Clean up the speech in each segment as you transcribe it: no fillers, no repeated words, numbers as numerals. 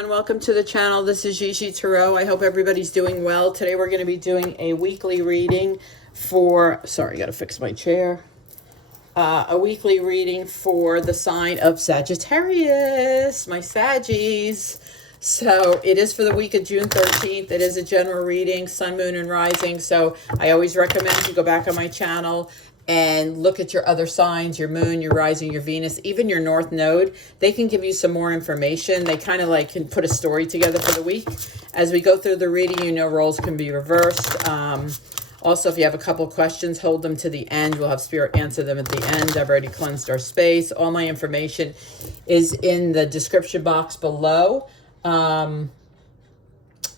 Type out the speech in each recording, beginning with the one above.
everyone, welcome to the channel. This is Gigi Tarot. I hope everybody's doing well. Today we're going to be doing a weekly reading for, sorry, I got to fix my chair. A weekly reading for the sign of Sagittarius, my Saggies. So it is for the week of June 13th. It is a general reading, sun, moon, and rising. So I always recommend you go back on my channel and look at your other signs, your moon, your rising, your Venus, even your north node. They can give you some more information. They kind of like can put a story together for the week. As we go through the reading, you know roles can be reversed. Also, if you have a couple questions, hold them to the end. We'll have Spirit answer them at the end. I've already cleansed our space. All my information is in the description box below.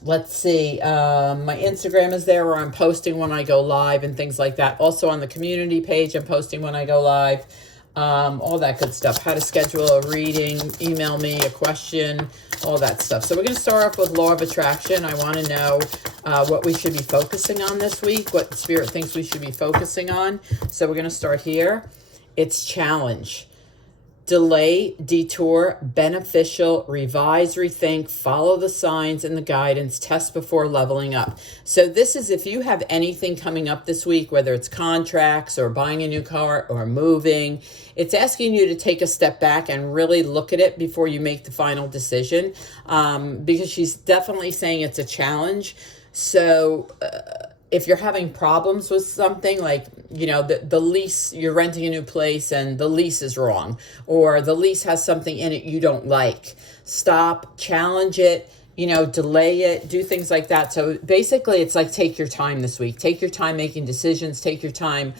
Let's see, my Instagram is there where I'm posting when I go live and things like that. Also on the community page, I'm posting when I go live, all that good stuff. How to schedule a reading, email me a question, all that stuff. So we're going to start off with law of attraction. I want to know what we should be focusing on this week, what Spirit thinks we should be focusing on. So we're going to start here. It's challenge. Delay, detour, beneficial, revise, rethink, follow the signs and the guidance, test before leveling up. So this is if you have anything coming up this week, whether it's contracts or buying a new car or moving, it's asking you to take a step back and really look at it before you make the final decision, because she's definitely saying it's a challenge. So if you're having problems with something, like, you know, the lease, you're renting a new place and the lease is wrong, or the lease has something in it you don't like, stop, challenge it, you know, delay it, do things like that. So basically it's like, take your time this week. Take your time making decisions. Take your time,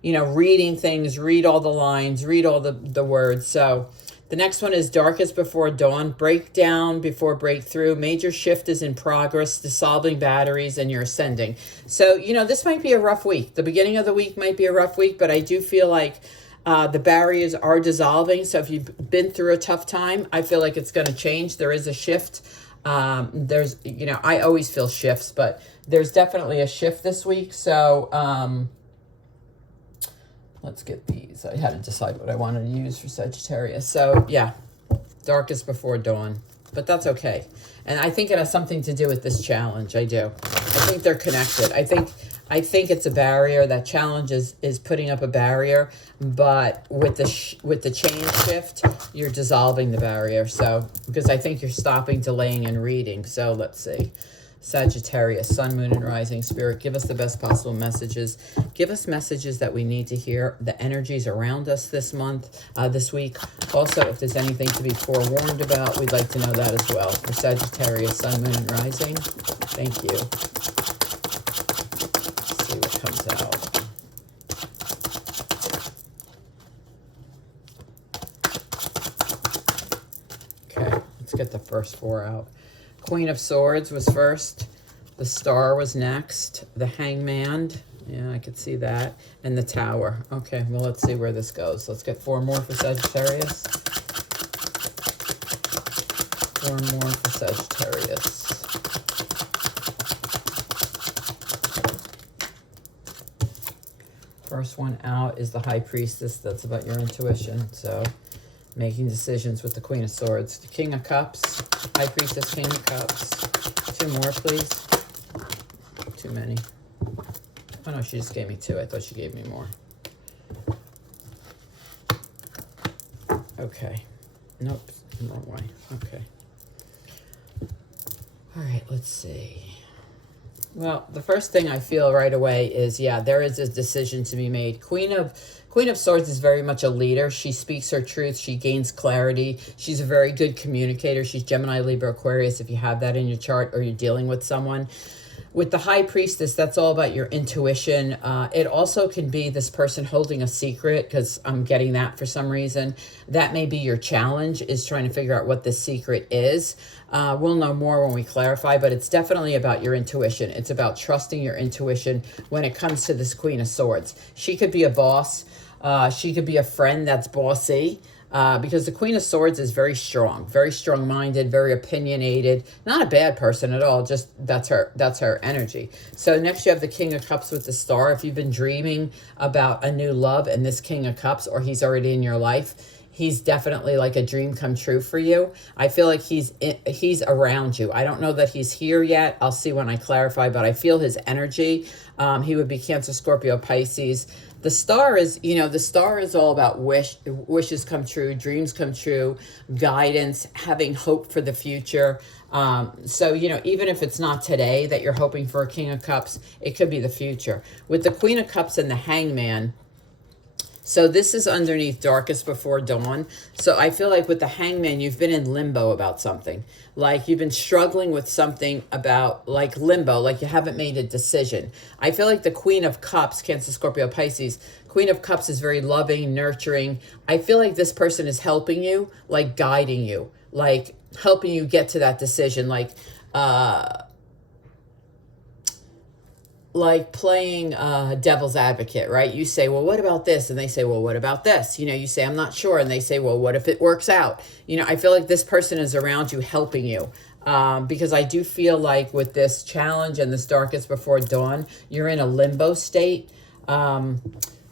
you know, reading things, read all the lines, read all the words. So the next one is darkest before dawn, breakdown before breakthrough, major shift is in progress, dissolving batteries, and you're ascending. So, you know, this might be a rough week. The beginning of the week might be a rough week, but I do feel like the barriers are dissolving. So if you've been through a tough time, I feel like it's going to change. There is a shift. There's, you know, I always feel shifts, but there's definitely a shift this week. So, let's get these. I had to decide what I wanted to use for Sagittarius. So yeah, darkest before dawn, but that's okay. And I think it has something to do with this challenge. I do. I think they're connected. I think it's a barrier. That challenge is putting up a barrier, but with the change shift, you're dissolving the barrier. So, because I think you're stopping, delaying, and reading. So let's see. Sagittarius, sun, moon, and rising. Spirit, give us the best possible messages. Give us messages that we need to hear. The energies around us this month, this week. Also, if there's anything to be forewarned about, we'd like to know that as well. For Sagittarius, sun, moon, and rising. Thank you. Let's see what comes out. Okay, let's get the first four out. Queen of Swords was first. The Star was next. The Hangman. Yeah, I could see that. And the Tower. Okay, well, let's see where this goes. Let's get four more for Sagittarius. Four more for Sagittarius. First one out is the High Priestess. That's about your intuition. So, making decisions with the Queen of Swords. The King of Cups. High Priestess, King of Cups. Two more, please. Too many. Oh, no, she just gave me two. I thought she gave me more. Okay. Nope, wrong way. Okay. All right, let's see. Well, the first thing I feel right away is, yeah, there is a decision to be made. Queen of Swords is very much a leader. She speaks her truth. She gains clarity. She's a very good communicator. She's Gemini, Libra, Aquarius, if you have that in your chart or you're dealing with someone. With the High Priestess, that's all about your intuition. It also can be this person holding a secret, because I'm getting that for some reason. That may be your challenge, is trying to figure out what the secret is. We'll know more when we clarify, but it's definitely about your intuition. It's about trusting your intuition when it comes to this Queen of Swords. She could be a boss. She could be a friend that's bossy. Because the Queen of Swords is very strong-minded, very opinionated. Not a bad person at all, just that's her energy. So next you have the King of Cups with the Star. If you've been dreaming about a new love and this King of Cups, or he's already in your life, he's definitely like a dream come true for you. I feel like he's around you. I don't know that he's here yet. I'll see when I clarify, but I feel his energy. He would be Cancer, Scorpio, Pisces. The star is, the star is all about wishes come true, dreams come true, guidance, having hope for the future. So, even if it's not today that you're hoping for a King of Cups, it could be the future. With the Queen of Cups and the Hangman, so this is underneath darkest before dawn. So I feel like with the Hangman, you've been in limbo about something. Like you've been struggling with something about like limbo, like you haven't made a decision. I feel like the Queen of Cups, Cancer, Scorpio, Pisces, Queen of Cups is very loving, nurturing. I feel like this person is helping you, like guiding you, like helping you get to that decision. Like playing devil's advocate, right? You say, well, what about this? And they say, well, what about this? You say, I'm not sure. And they say, well, what if it works out? I feel like this person is around you, helping you. Because I do feel like with this challenge and this darkest before dawn, you're in a limbo state.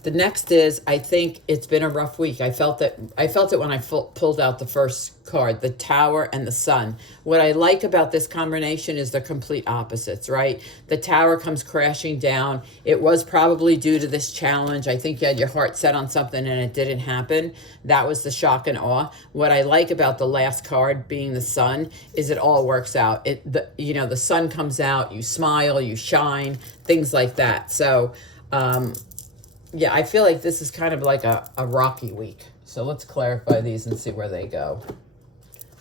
The next is, I think it's been a rough week. I felt it when I pulled out the first card, the Tower and the Sun. What I like about this combination is they're complete opposites, right? The Tower comes crashing down. It was probably due to this challenge. I think you had your heart set on something and it didn't happen. That was the shock and awe. What I like about the last card being the Sun is it all works out. The sun comes out, you smile, you shine, things like that. So, yeah, I feel like this is kind of like a rocky week. So let's clarify these and see where they go.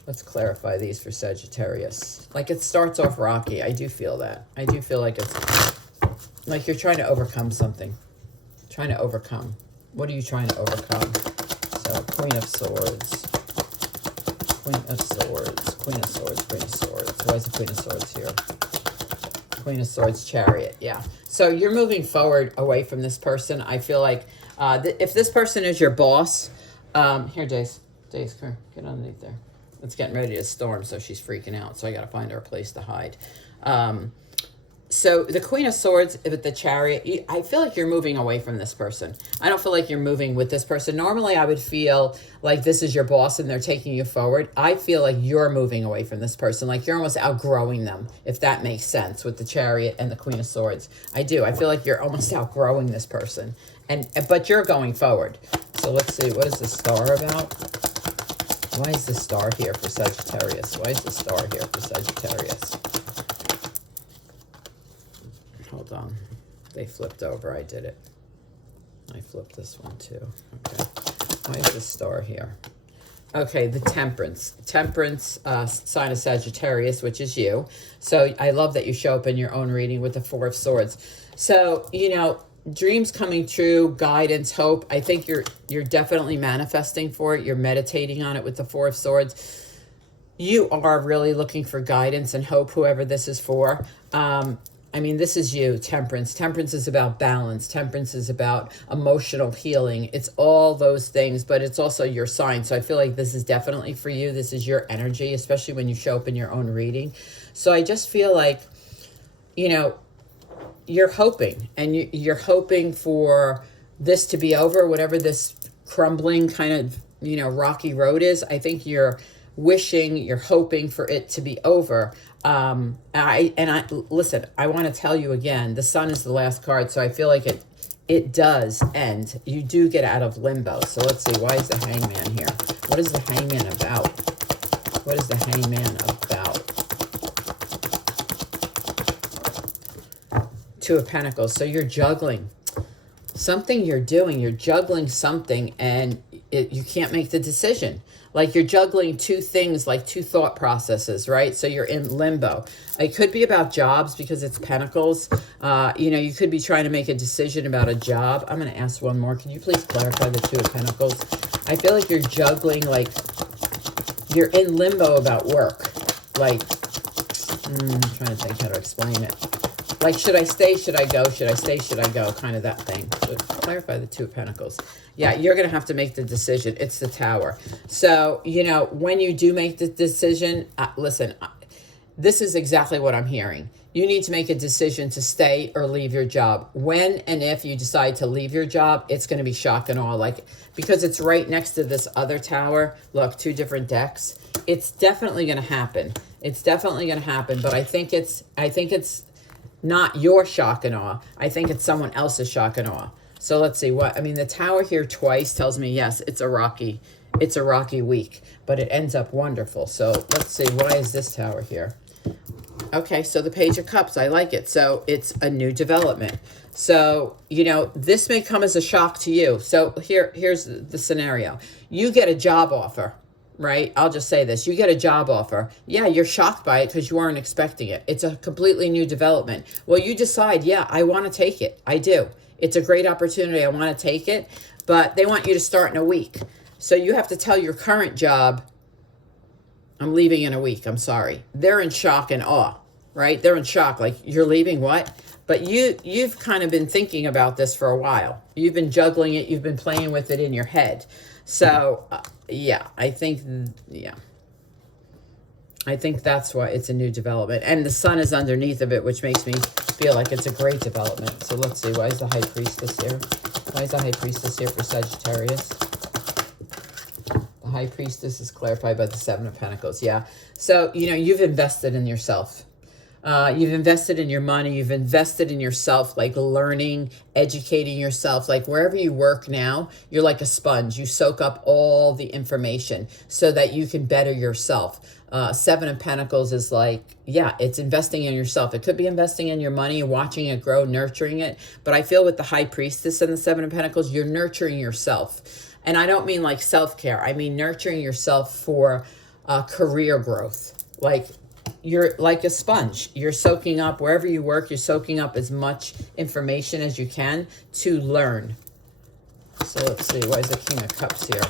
Let's clarify these for Sagittarius. Like it starts off rocky. I do feel that. I do feel like it's like you're trying to overcome something. Trying to overcome. What are you trying to overcome? So Queen of Swords. Queen of Swords. Queen of Swords. Queen of Swords. Why is the Queen of Swords here? Queen of Swords, Chariot. Yeah. So you're moving forward away from this person. I feel like if this person is your boss, here, Dace, come here, get underneath there. It's getting ready to storm, so she's freaking out. So I got to find her a place to hide. So the Queen of Swords with the Chariot, I feel like you're moving away from this person. I don't feel like you're moving with this person. Normally, I would feel like this is your boss and they're taking you forward. I feel like you're moving away from this person. Like you're almost outgrowing them, if that makes sense, with the Chariot and the Queen of Swords. I do. I feel like you're almost outgrowing this person. But you're going forward. So let's see. What is the star about? Why is the star here for Sagittarius? Why is the star here for Sagittarius? Hold on. They flipped over. I did it. I flipped this one too. Okay. Why is the star here? Okay, the Temperance. Temperance, sign of Sagittarius, which is you. So I love that you show up in your own reading with the Four of Swords. So, dreams coming true, guidance, hope. I think you're definitely manifesting for it. You're meditating on it with the Four of Swords. You are really looking for guidance and hope, whoever this is for. This is you, Temperance. Temperance is about balance. Temperance is about emotional healing. It's all those things, but it's also your sign. So I feel like this is definitely for you. This is your energy, especially when you show up in your own reading. So I just feel like, you're hoping, and you're hoping for this to be over, whatever this crumbling kind of, rocky road is. I think you're wishing, you're hoping for it to be over. Listen, I want to tell you again, the Sun is the last card, so I feel like it does end. You do get out of limbo. So let's see, why is the Hangman here? What is the Hangman about? What is the Hangman about? Two of Pentacles. So you're juggling something. You're juggling something, and you can't make the decision. Like you're juggling two things, like two thought processes, right? So you're in limbo. It could be about jobs because it's Pentacles. You could be trying to make a decision about a job. I'm going to ask one more. Can you please clarify the Two of Pentacles? I feel like you're juggling, like you're in limbo about work. Like, I'm trying to think how to explain it. Like, should I stay? Should I go? Should I stay? Should I go? Kind of that thing. So clarify the Two of Pentacles. Yeah, you're going to have to make the decision. It's the Tower. So, when you do make the decision, listen, this is exactly what I'm hearing. You need to make a decision to stay or leave your job. When and if you decide to leave your job, it's going to be shock and awe. Like, because it's right next to this other tower. Look, 2 different decks. It's definitely going to happen. It's definitely going to happen. But I think it's not your shock and awe. I think it's someone else's shock and awe. So let's see what, I mean, the tower here twice tells me, yes, it's a rocky week, but it ends up wonderful. So let's see, why is this tower here? Okay, so the Page of Cups, I like it. So it's a new development. So, you know, this may come as a shock to you. So here's the scenario. You get a job offer, right? I'll just say this. You get a job offer. Yeah, you're shocked by it because you weren't expecting it. It's a completely new development. Well, you decide, yeah, I want to take it. I do. It's a great opportunity. I want to take it. But they want you to start in a week. So you have to tell your current job, I'm leaving in a week. I'm sorry. They're in shock and awe, right? They're in shock. Like, you're leaving, what? But you've kind of been thinking about this for a while. You've been juggling it. You've been playing with it in your head. So, yeah, I think that's why it's a new development. And the sun is underneath of it, which makes me feel like it's a great development. So let's see. Why is the High Priestess here? Why is the High Priestess here for Sagittarius? The High Priestess is clarified by the 7 of Pentacles. Yeah. So, you know, you've invested in yourself. You've invested in your money. You've invested in yourself, like learning, educating yourself. Like wherever you work now, you're like a sponge. You soak up all the information so that you can better yourself. 7 of Pentacles is like, yeah, it's investing in yourself. It could be investing in your money, watching it grow, nurturing it. But I feel with the High Priestess and the 7 of Pentacles, you're nurturing yourself. And I don't mean like self-care. I mean nurturing yourself for career growth. Like, you're like a sponge. You're soaking up, wherever you work, you're soaking up as much information as you can to learn. So let's see, why is the King of Cups here?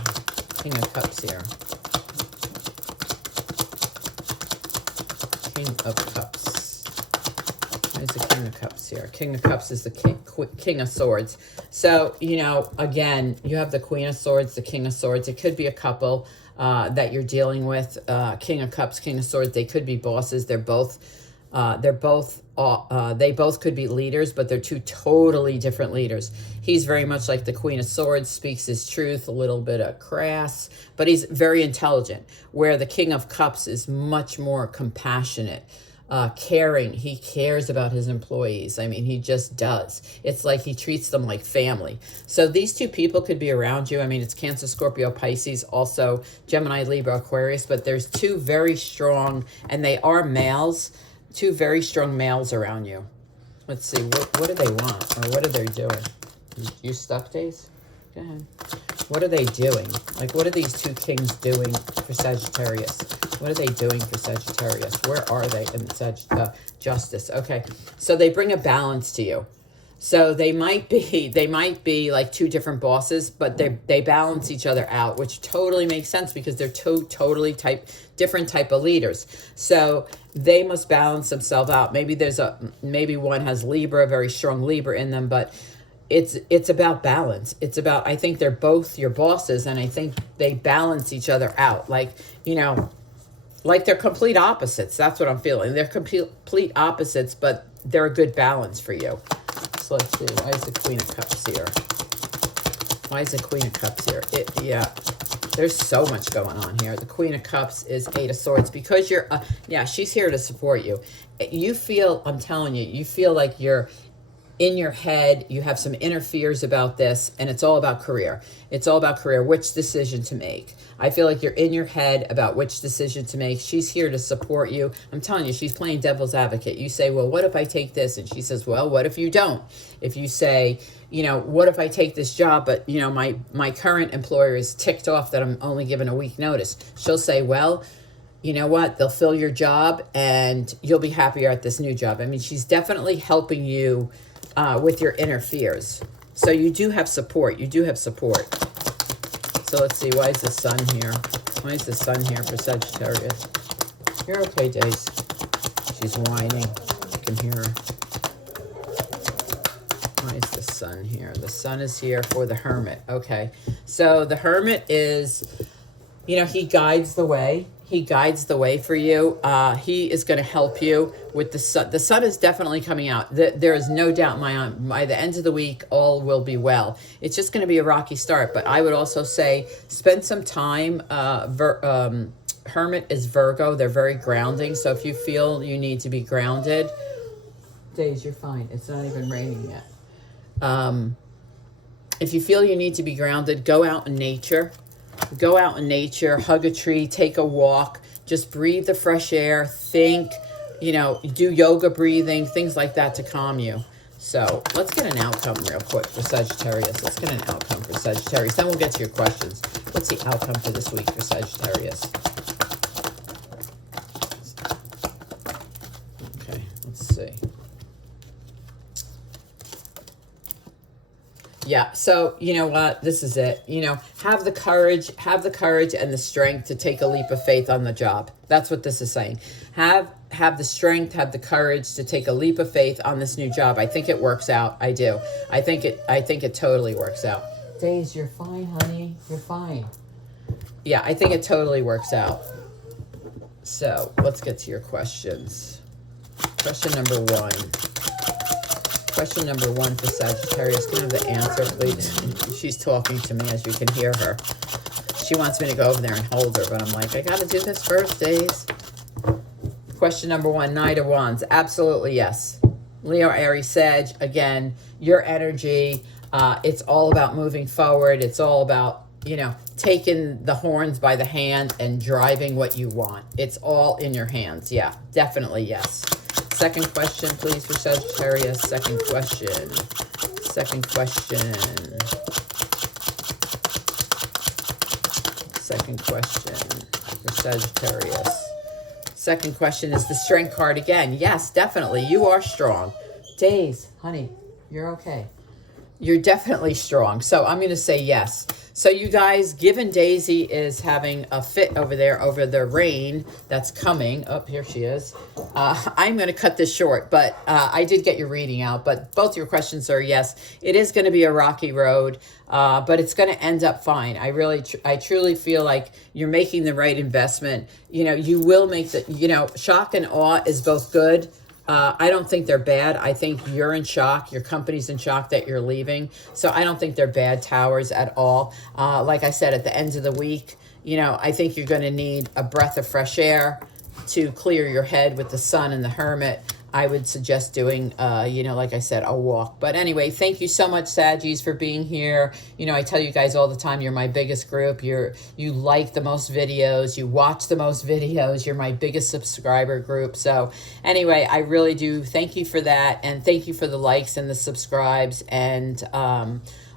King of Cups here. King of Cups. Why is the King of Cups here? King of Cups is the King of Swords. So, you know, again, you have the Queen of Swords, the King of Swords. It could be a couple that you're dealing with. King of Cups, King of Swords. They could be bosses. They both could be leaders, but they're 2 totally different leaders. He's very much like the Queen of Swords, speaks his truth, a little bit of crass, but he's very intelligent, where the King of Cups is much more compassionate, caring. He cares about his employees. I mean, he just does. It's like he treats them like family. So these 2 people could be around you. I mean, it's Cancer, Scorpio, Pisces, also Gemini, Libra, Aquarius, but there's 2 very strong, and they are males, 2 very strong males around you. Let's see, what do they want, or what are they doing? You stuck, Days? Go ahead. What are they doing? Like, what are these 2 kings doing for Sagittarius? What are they doing for Sagittarius? Where are they in Justice? Okay, so they bring a balance to you. So they might be like 2 different bosses, but they balance each other out, which totally makes sense because they're 2 totally different type of leaders. So they must balance themselves out. Maybe one has Libra, very strong Libra in them, but it's about balance. It's about, I think they're both your bosses, and I think they balance each other out. Like, you know, like they're complete opposites. That's what I'm feeling. They're complete opposites, but they're a good balance for you. So let's see. Why is the Queen of Cups here? Why is the Queen of Cups here? Yeah, there's so much going on here. The Queen of Cups is 8 of Swords because you're, yeah, she's here to support you. You feel, I'm telling you, you feel like you're in your head, you have some inner fears about this, and it's all about career. It's all about career, which decision to make. I feel like you're in your head about which decision to make. She's here to support you. I'm telling you, she's playing devil's advocate. You say, well, what if I take this? And she says, well, what if you don't? If you say, you know, what if I take this job, but, you know, my current employer is ticked off that I'm only given a week notice. She'll say, well, you know what? They'll fill your job and you'll be happier at this new job. I mean, she's definitely helping you with your inner fears. So you do have support. You do have support. So let's see. Why is the sun here? Why is the sun here for Sagittarius? You're okay, Days. She's whining. You can hear her. Why is the sun here? The sun is here for the Hermit. Okay. So the Hermit is, you know, he guides the way. He guides the way for you. He is going to help you with the sun. The sun is definitely coming out. There is no doubt by the end of the week, all will be well. It's just going to be a rocky start. But I would also say spend some time. Hermit is Virgo. They're very grounding. So if you feel you need to be grounded, Days, you're fine. It's not even raining yet. If you feel you need to be grounded, go out in nature. Go out in nature, hug a tree, take a walk, just breathe the fresh air, think, you know, do yoga breathing, things like that to calm you. So let's get an outcome real quick for Sagittarius. Let's get an outcome for Sagittarius. Then we'll get to your questions. What's the outcome for this week for Sagittarius? Okay, let's see. Yeah, so you know what? This is it. You know, have the courage and the strength to take a leap of faith on the job. That's what this is saying. Have the strength, have the courage to take a leap of faith on this new job. I think it works out. I do. I think it totally works out. Days, you're fine, honey. You're fine. Yeah, I think it totally works out. So let's get to your questions. Question number one. Question number one for Sagittarius. Can I have the answer, please? She's talking to me, as you can hear her. She wants me to go over there and hold her, but I'm like, I got to do this first, Days. Question number one, Knight of Wands. Absolutely, yes. Leo, Aries, Sag, again, your energy. It's all about moving forward. It's all about, you know, taking the horns by the hand and driving what you want. It's all in your hands. Yeah, definitely, yes. Second question, please, for Sagittarius. Second question. Second question. Second question for Sagittarius. Second question is the Strength card again. Yes, definitely. You are strong. Days, honey, you're okay. You're definitely strong. So I'm going to say yes. So you guys, given Daisy is having a fit over there over the rain that's coming. Oh, here she is. I'm going to cut this short, but I did get your reading out. But both your questions are yes. It is going to be a rocky road, but it's going to end up fine. I truly feel like you're making the right investment. You know, you will make the, you know, shock and awe is both good. I don't think they're bad. I think you're in shock. Your company's in shock that you're leaving. So I don't think they're bad towers at all. Like I said, at the end of the week, you know, I think you're going to need a breath of fresh air to clear your head with the sun and the Hermit. I would suggest doing, you know, like I said, a walk. But anyway, thank you so much, Saggies, for being here. You know, I tell you guys all the time, you're my biggest group. You like the most videos. You watch the most videos. You're my biggest subscriber group. So anyway, I really do thank you for that. And thank you for the likes and the subscribes and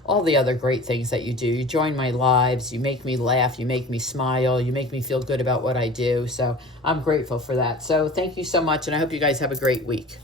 all the other great things that you do. You join my lives. You make me laugh. You make me smile. You make me feel good about what I do. So I'm grateful for that. So thank you so much, and I hope you guys have a great week.